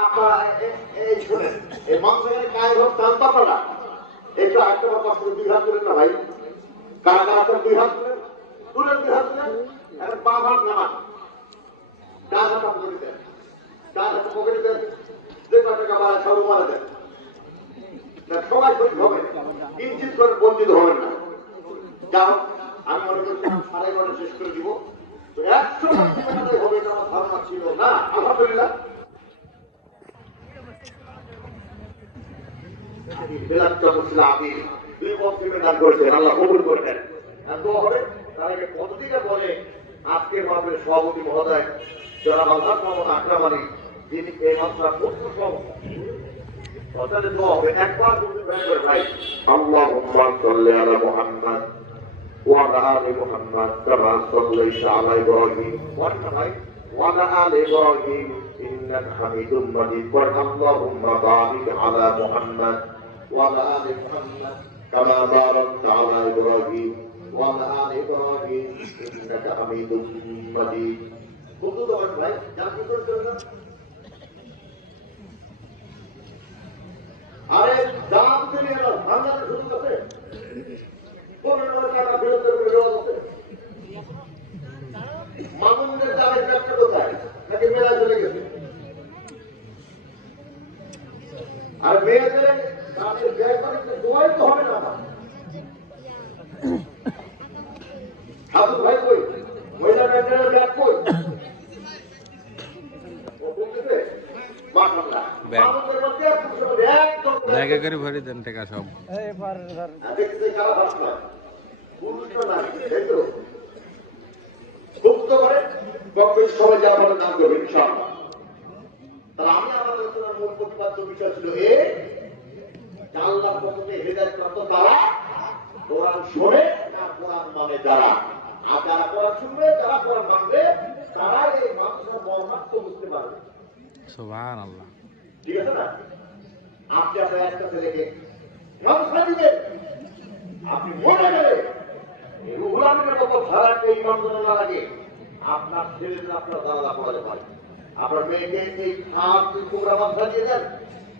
আপনারা এই শুনেন এই মাংস এখানে কায় যে শহীদ হবেন কিঞ্চিত করে বঞ্চিত হবেন না যাও আমি মনে করি সাড়ে এগারোটা শেষ করে দিব। তো একশো হবে আমার ধারণা ছিল। না, আলহামদুলিল্লাহ। আল্লাহ সভাপতি মহোদয়, যারা আল্লাহ এই মাত্রা একবার ভাই। আল্লাহুম্মা সাল্লি আলা মুহাম্মদ। وعلى آل محمد كما صليت على إبراهيم وعلى ভাই وعلى آل إبراهيم إنك حميد مجيد وارض اللهم بارك على محمد وعلى آل محمد كما باركت على إبراهيم وعلى آل إبراهيم إنك حميد مجيد বুঝতে তো ভাই যা কি করছেন না আরে দাম দিয়ে এলো আর মেয়েদের তাদের ব্যয় করে দোয়াই তো হবে না ভাই কই? মহিলা ব্যাংকের ব্যাগ কই? ব্যাগ। করে ভরে দেন টাকা সব। কারা কবে আমাদের নাম করবে ইনশাআল্লাহ। তাহলে আমি আমাদের মূল প্রতিপাদ্য বিষয় ছিল এ আল্লাহর পক্ষে হেদায়ত প্রাপ্ত তারা কোরআন শোনে না কোরআন মানে যারা? আর যারা কোরআন শুনবে যারা কোরআন মানবে তারা এই মানুষের মর্মার্থ বুঝতে পারবে। সুবহান আল্লাহ ঠিক আছে না? আপনি আপনার একটা ছেলেকে ব্যবসা দিবেন আপনি মনে গেলে রুহুল আমিনের মতো ধারাকে ইমাম লাগে আপনার ছেলেদের আপনার দাদা পড়াতে পারে। আপনার মেয়েকে এই খাপ কুমড়া মাথা দিয়ে দেন।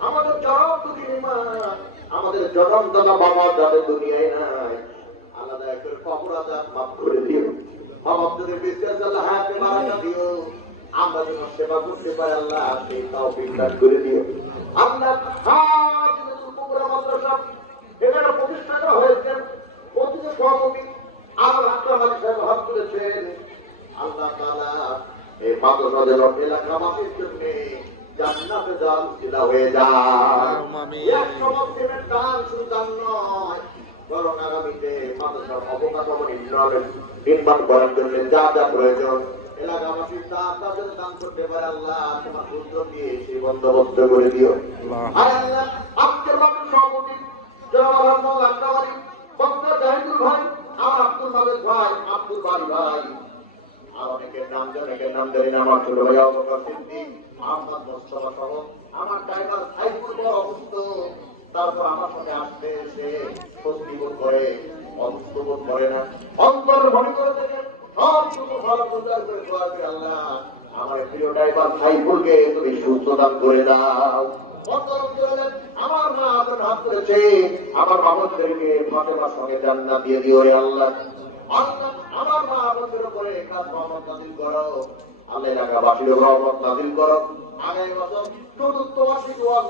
আমাদের দুঃখী ইমান আমাদের চরম দাদা বাবা যাদের দুনিয়ায় নাই। আলাদা একটা কবর আজাদ মাফ করে দিও। আমাদের বিশ্বাস আল্লাহ হাতে মারা দিও। আমরা যেন সেবা করতে পারি, আল্লাহ সেই তাও বিজ্ঞান করে দিও। আমরা হাজিরাতুল কুবরা মাদ্রাসা এখানে প্রতিষ্ঠা করা হয়েছে প্রতিটি সভাপতি আমার আকরাম আলী সাহেব হাত তুলেছেন আল্লাহ তাআলা এই মাদ্রাসা যেন এলাকাবাসীর জন্য জান্নাতে যান সিধা হয়ে যায় এক সমস্তের দান শুধু দান নয় বরং আগামীতে মাদ্রাসার অবকাঠামো নির্মাণ নির্মাণ করার জন্য যা যা প্রয়োজন এলাকাবাসী তা তাদের দান করতে পারে আল্লাহ তোমার সুন্দর দিয়ে সেই বন্দোবস্ত করে দিও আর আল্লাহ আজকের মাত্র সভাপতি জনাব আহমদ বক্তা জাহিদুল ভাই আমার আব্দুল মালিক ভাই আব্দুল বাড়ি ভাই আর অনেকের নাম জানি নাম জানি না আমার ছোট ভাই অবকাশ সিদ্দিক আমার মোস্তফা সহ আমার ড্রাইভার সাইকুল বড় তারপর আমার সাথে আসতে এসে স্বস্তি বোধ করে অসুস্থ বোধ করে না অন্তর মনে করে আল্লাহ, আমার মা সঙ্গে দিয়ে দিও আল্লাহ। আমার মা আল্লাহ এলাকাবাসীর রহমত নাজিল করো আগামী বছর চতুর্থ বার্ষিক ওয়াজ